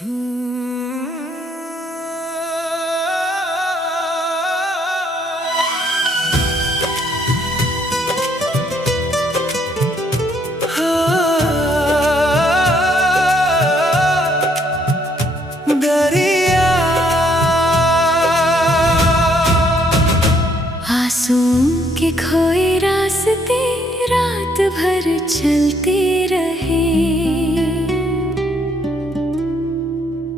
दरिया आंसुओं के खोए रास्ते रात भर चलते रहे।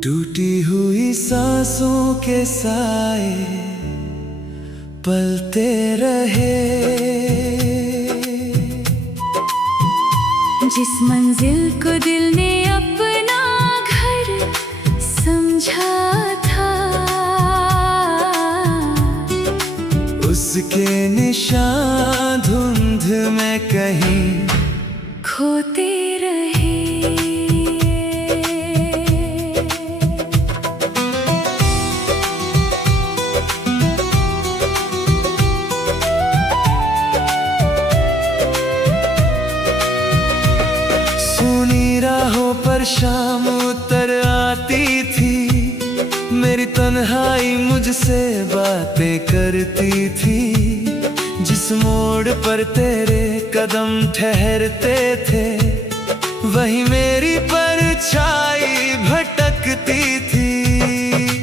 टूटी हुई सांसों के साए पलते रहे। जिस मंजिल को दिल ने अपना घर समझा था, उसके निशान धुंध में कहीं खोते रहे। सुनी राहों पर शाम उतर आती थी, मेरी तन्हाई मुझसे बातें करती थी। जिस मोड़ पर तेरे कदम ठहरते थे, वही मेरी परछाई भटकती थी।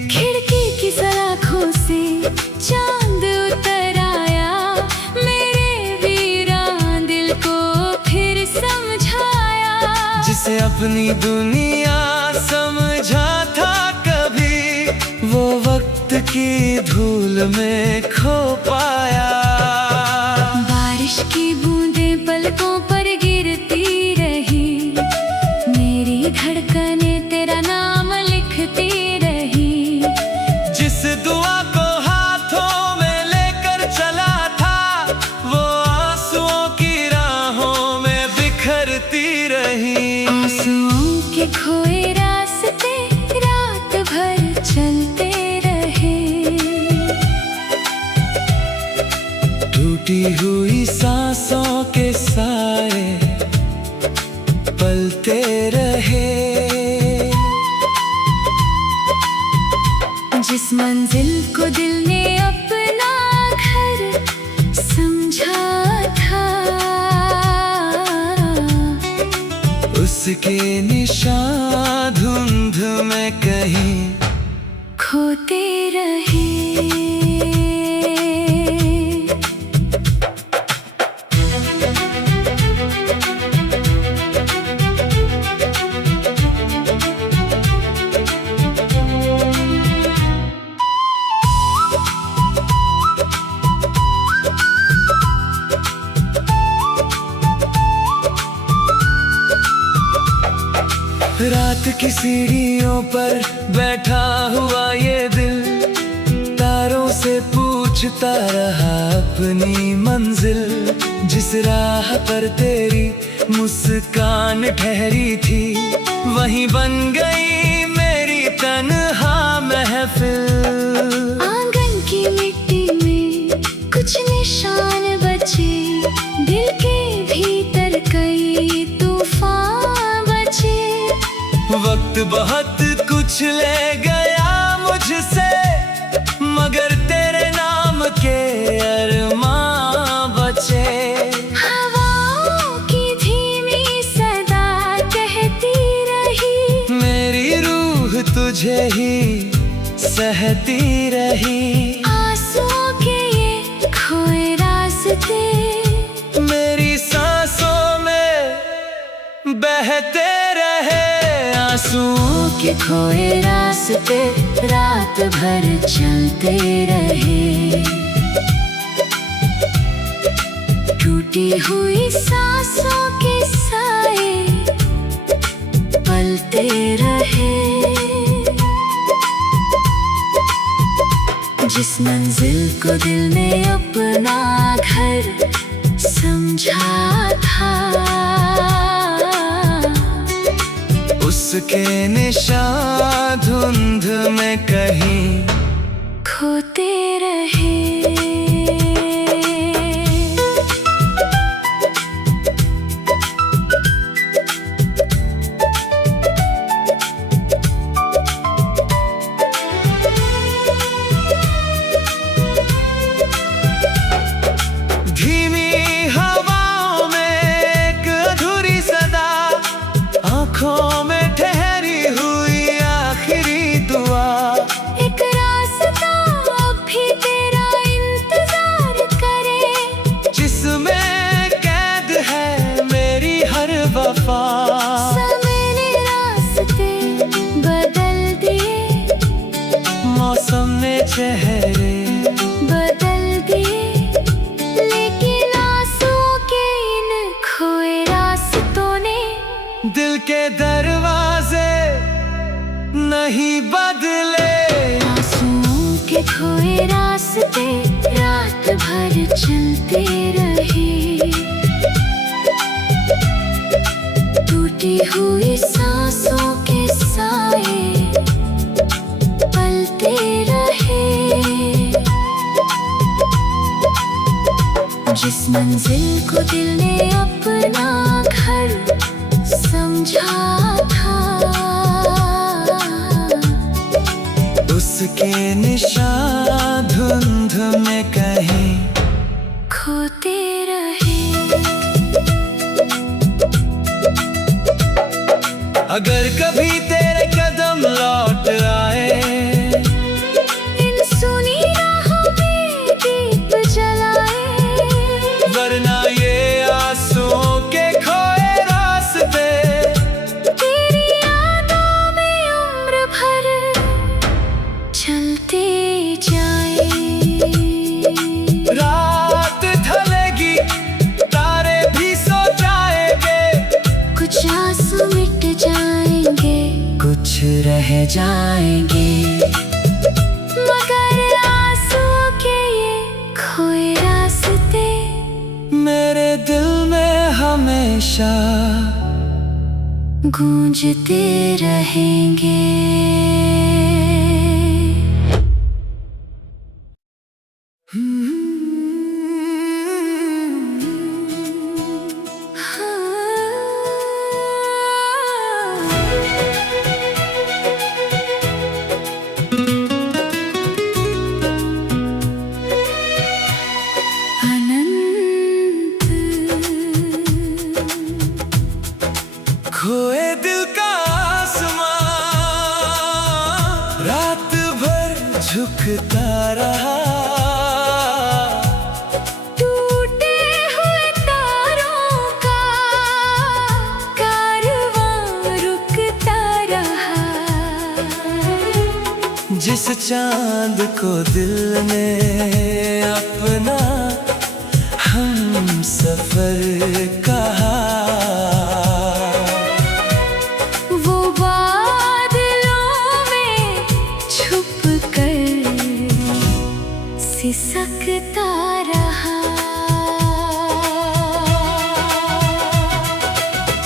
खिड़की की सलाखों से चांद उतर आया, मेरे वीरान दिल को फिर समझाया। जिसे अपनी दुनिया समझा था कभी, वो वक्त की धूल में खो पाया। बारिश की बूंदें पलकों पर गिरती रही, मेरी धड़कनें तेरा नाम लिखती रही। जिस दुआ को हाथों में लेकर चला था, वो आंसुओं की राहों में बिखरती रही। आंसुओं के खोए रास्ते रात भर चलते रहे। टूटी हुई सांसों के साए पलते रहे। जिस मंजिल को दिल ने अपना घर समझा था, उसके निशान धुंध में कहीं खोते रहे। रात की सीढ़ियों पर बैठा हुआ ये दिल, तारों से पूछता रहा अपनी मंजिल। जिस राह पर तेरी मुस्कान ठहरी थी, वहीं बन गई मेरी तन्हा महफिल। आंगन की मिट्टी में कुछ निशान बचे, दिल के भीतर कई तूफान बचे। वक्त बहुत कुछ ले गया मुझसे, मगर तेरे नाम के अरमां बचे। हवाओं की धीमी सदा कहती रही, मेरी रूह तुझे ही सहती रही। आंसुओं के ये खोए रास्ते मेरी सांसों में बहते रहे। आंसुओं के खोए रास्ते रात भर चलते रहे। टूटी हुई सांसों के साए पलते रहे। जिस मंजिल को दिल ने अपना घर समझा था, उसके निशान धुंध में कहीं खोते रहे। चेहरे बदल दिए, लेकिन आंसुओं के इन खोए रास्तों ने दिल के दरवाजे नहीं बदले। आंसुओं के खोए रास्ते रात भर चलते रहे, टूटी हुई सांसों के साए पलते रहे। जिस मंजिल को दिल ने अपना घर समझा था, उसके निशान धुंध में कहीं खोते रहे। अगर कभी तेरे कदम लौट आए, इन सुनी राहों में दीप जलाए, वरना ये आंसुओं के खोए रास्ते तेरी यादों में उम्र भर चलते जाए। रात ढलेगी, तारे भी सो जाएंगे, कुछ आंसू मिट जाएंगे, कुछ रह जाएंगे, मगर आंसुओं के ये खोए रास्ते मेरे दिल में हमेशा गूंजते रहेंगे। अनंत खोए दिल का आसमां रात भर झुकता रहा, टूटे हुए तारों का कारवां रुकता रहा। जिस चांद को दिल ने अपना हम सफर कहा, वो बादलों में छुप कर सिसकता रहा।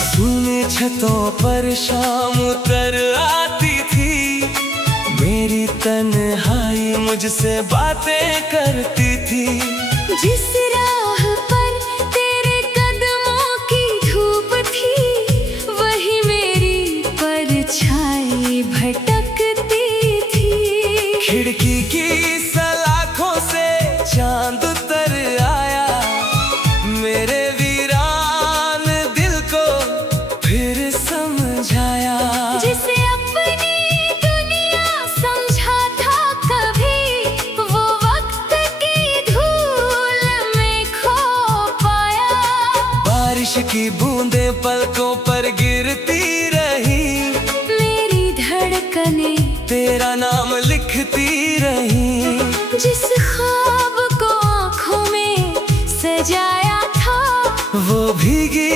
सुने छतों पर शाम उतर आती थी, मेरी तन्हाई मुझसे बातें करती थी। जिस राह पर तेरे कदमों की धूप थी, वही मेरी परछाई भटकती थी। खिड़की की सलाखों से चांद उतर आया, मेरे वीरान दिल को फिर समझाया। जिसे अपनी दुनिया समझा था कभी, वो वक्त की धूल में खो पाया। बारिश की बूंदें पलकों पर गिरती रही, मेरी धड़कनें तेरा नाम लिखती रही। जिस ख्वाब को आँखों में सजाया था, वो भीगी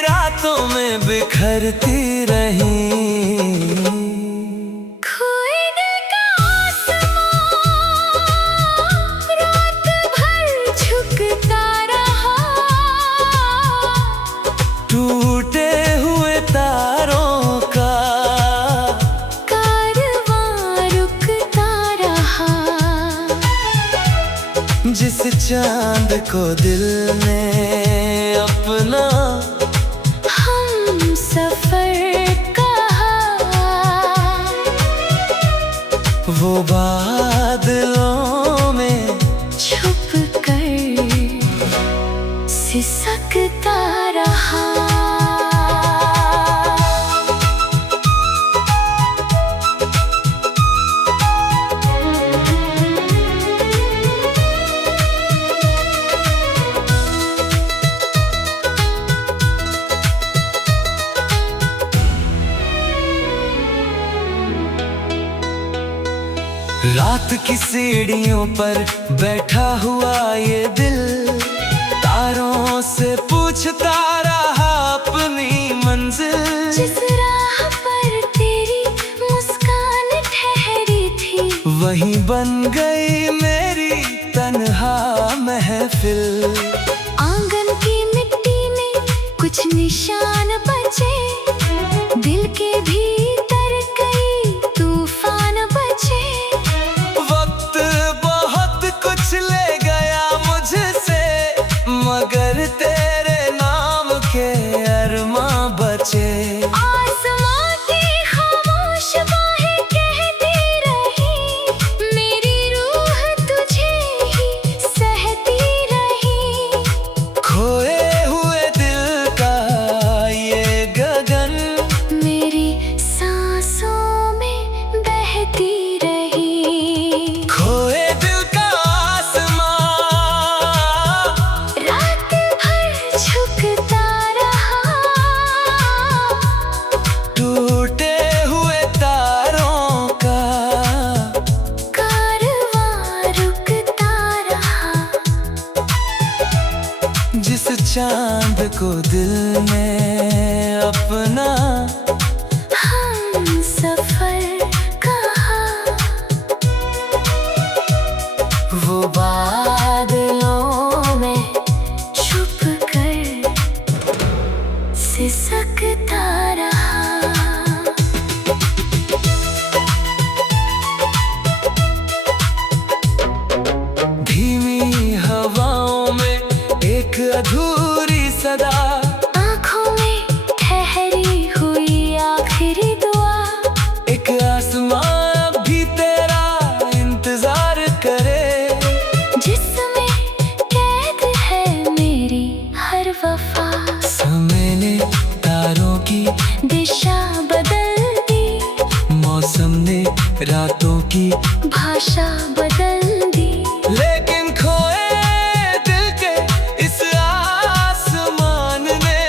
रातों में बिखरती रही। खोए दिल का आसमां रात भर झुकता रहा, टूटे हुए तारों का कारवां रुकता रहा। जिस चांद को दिल ने अपना हम सफर कहा, वो बादलों में छुप कर सिसकता रहा। रात की सीढ़ियों पर बैठा हुआ ये दिल, तारों से पूछता रहा अपनी मंजिल। जिस राह पर तेरी मुस्कान ठहरी थी, वहीं बन गई मेरी तन्हा महफिल। आंगन की मिट्टी में कुछ निशान बचे, दिल के भीतर कई तूफान बचे। वक्त बहुत कुछ ले गया मुझसे, मगर तेरे नाम के अरमां बचे। आसमां की खामोश बाहें कहती रही, मेरी रूह तुझे ही सहती रही। खोए हुए दिल का ये गगन, मेरी सांसों में बहती रही। खोए दिल का आसमां, रात भर झुकता रहा, टूटे हुए तारों का कारवां रुकता रहा। जिस चांद को दिल में अपना हम सफर कहा, वो बादलों में छुप कर सिसकता रहा। धीमी हवाओं में एक अधूरी सदा, आँखों में ठहरी हुई आखिरी दुआ। एक आसमां भी तेरा इंतजार करे। जिसमें कैद है मेरी हर वफा, समय ने तारों की दिशा बदल दी, मौसम ने रातों की, भाषा बदल दी। लेकिन खोए दिल के इस आसमान ने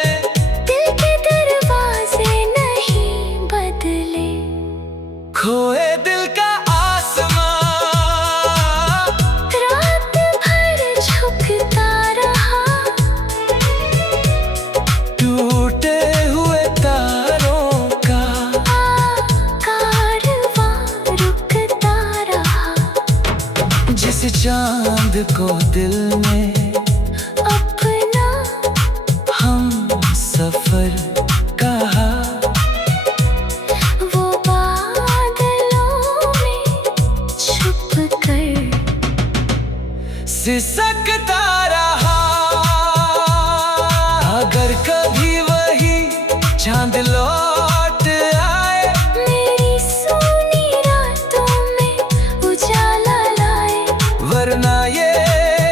दिल के दरवाजे नहीं बदले। खोए दिल का आसमां, रात भर झुकता रहा, टूटे हुए तारों का कारवां रुकता रहा। जिस चांद को दिल में अपना हम सफर कहा, वो बादलों में छुप कर सिसकता रहा। अगर कभी वही चांद लौट आए, मेरी सूनी रातों में उजाला लाए। वरना ये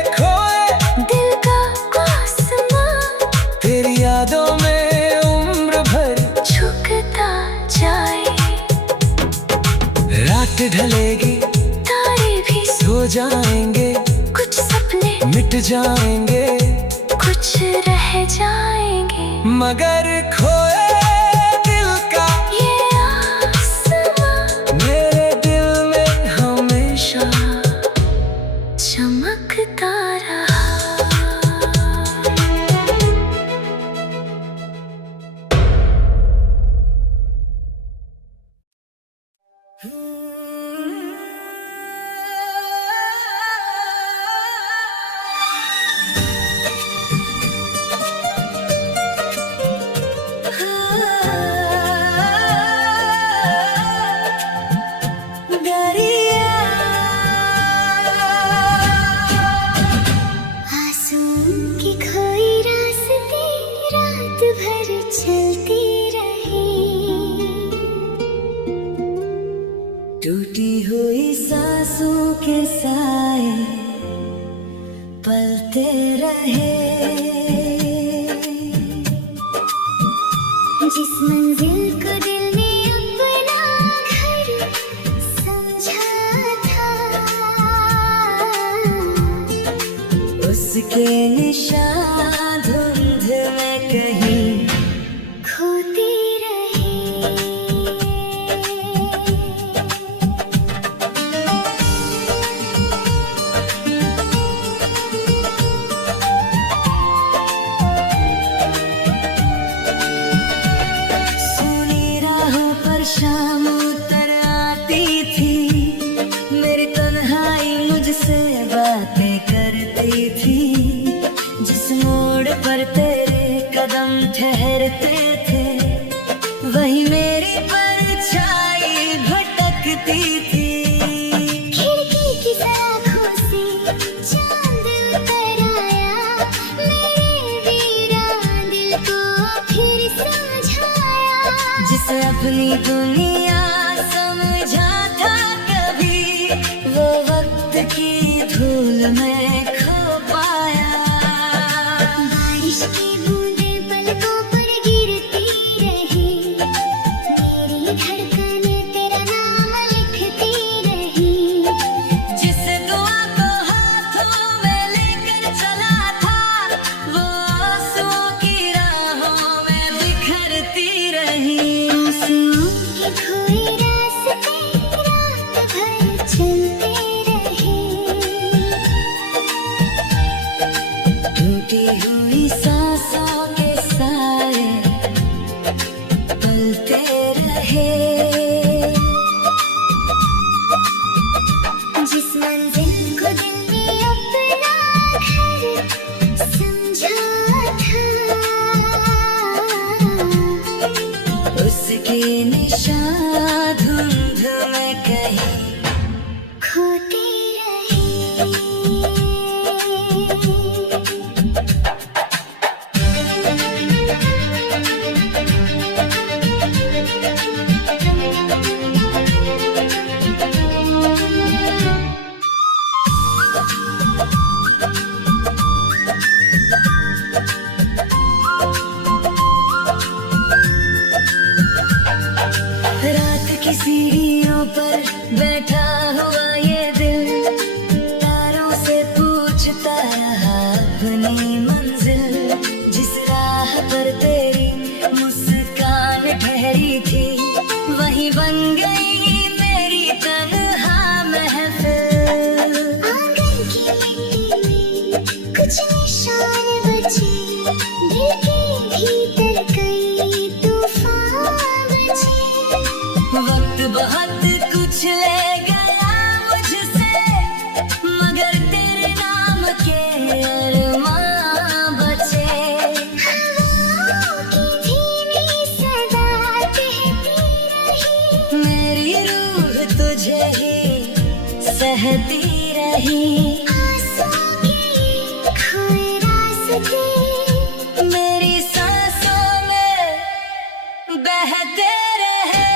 खोए दिल का आसमां तेरी यादों में उम्र भर झुकता जाए। रात ढलेगी, तारे भी सो जाएंगे, कुछ सपने मिट जाएंगे, कुछ रह जाएंगे। मगर खोए दिल का ये आसमां मेरे दिल में हमेशा चमकता रहा। आंसू की खोई रास्ते रात भर चलती रही, टूटी हुई सांसों के साए पलते रहे। जिस मंजिल को दिल ने अपना घर समझा था, उसके निशान धुंध में कहीं खोती रही। कबूतर आती थी, मेरी तन्हाई मुझसे बातें करती थी। जिस मोड़ पर तेरे कदम ठहरते थे, वही मेरी परछाई भटकती थी। खिड़की की सलाखों से चांद उतर आया, मेरे वीरान दिल को फिर समझाया। जिसे अपनी दुनिया समझा था कभी, वो वक्त की धूल में खो पाया। बारिश की बूंदें पलकों पर गिरती रही, मेरी धड़कनें तेरा नाम लिखती रही। जिस दुआ को हाथों में लेकर चला था, वो आंसुओं की राहों में बिखरती रही। आंसुओं के खोए रास्ते रात भर चलते रहे। टूटी हुई सांसों के साए पलते रहे। जिस मंजिल को दिल ने अपना घर समझा था, उसके निशान धुंध में कहीं खोते रहे। रात की सीढ़ियों पर बैठा हुआ ये दिल, तारों से पूछता रहा अपनी मंजिल। जिस राह पर तेरी मुस्कान ठहरी थी, वही बन गई मेरी तन्हा महफिल। आंगन की मिट्टी में कुछ निशान बचे, दिल के भीतर कई तूफान बचे। वक्त बहुत कुछ ले गया मुझसे, मगर तेरे नाम के अरमां बचे। हवाओं की धीमी सदा कहती रही, मेरी रूह तुझे ही सहती रही। आंसुओं के खोए रास्ते मेरी सांसों में बहते रहे।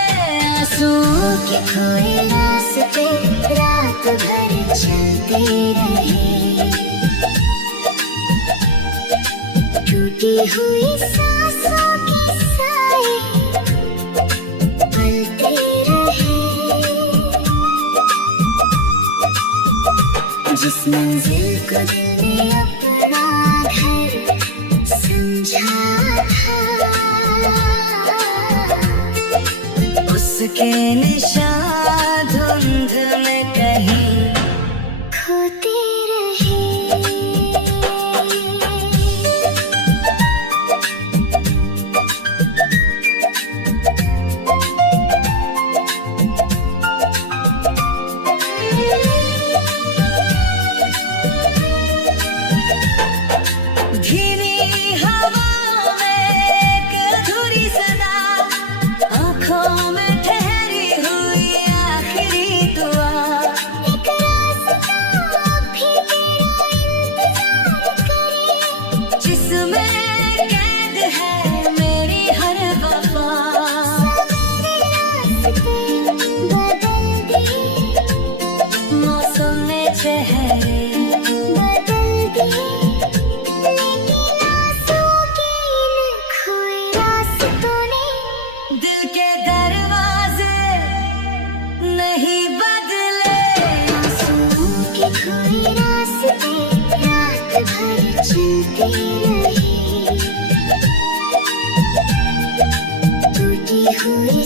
आंसुओं के खोए रास्ते रात भर चलते रहे। टूटी हुई सांसों के साए पलते रहे। जिस मंजिल को दिल ने अपना घर समझा था, उसके निशान धुंध में कहीं खोते रहे। धीमी हवा में एक अधूरी सदा, आँखों में ठहरी हुई आखिरी दुआ। एक रास्ता भी तेरा इंतजार करे, जिसमें कैद है मेरी हर वफा। रास्ते बदल दिए, मौसम में चेहरे बदल दिए, लेकिन आंसुओं के इन खोए रास्तों ने दिल के दरवाजे नहीं बदले। आंसुओं के खोए रास्ते रात भर चलते रहे। टूटी हुई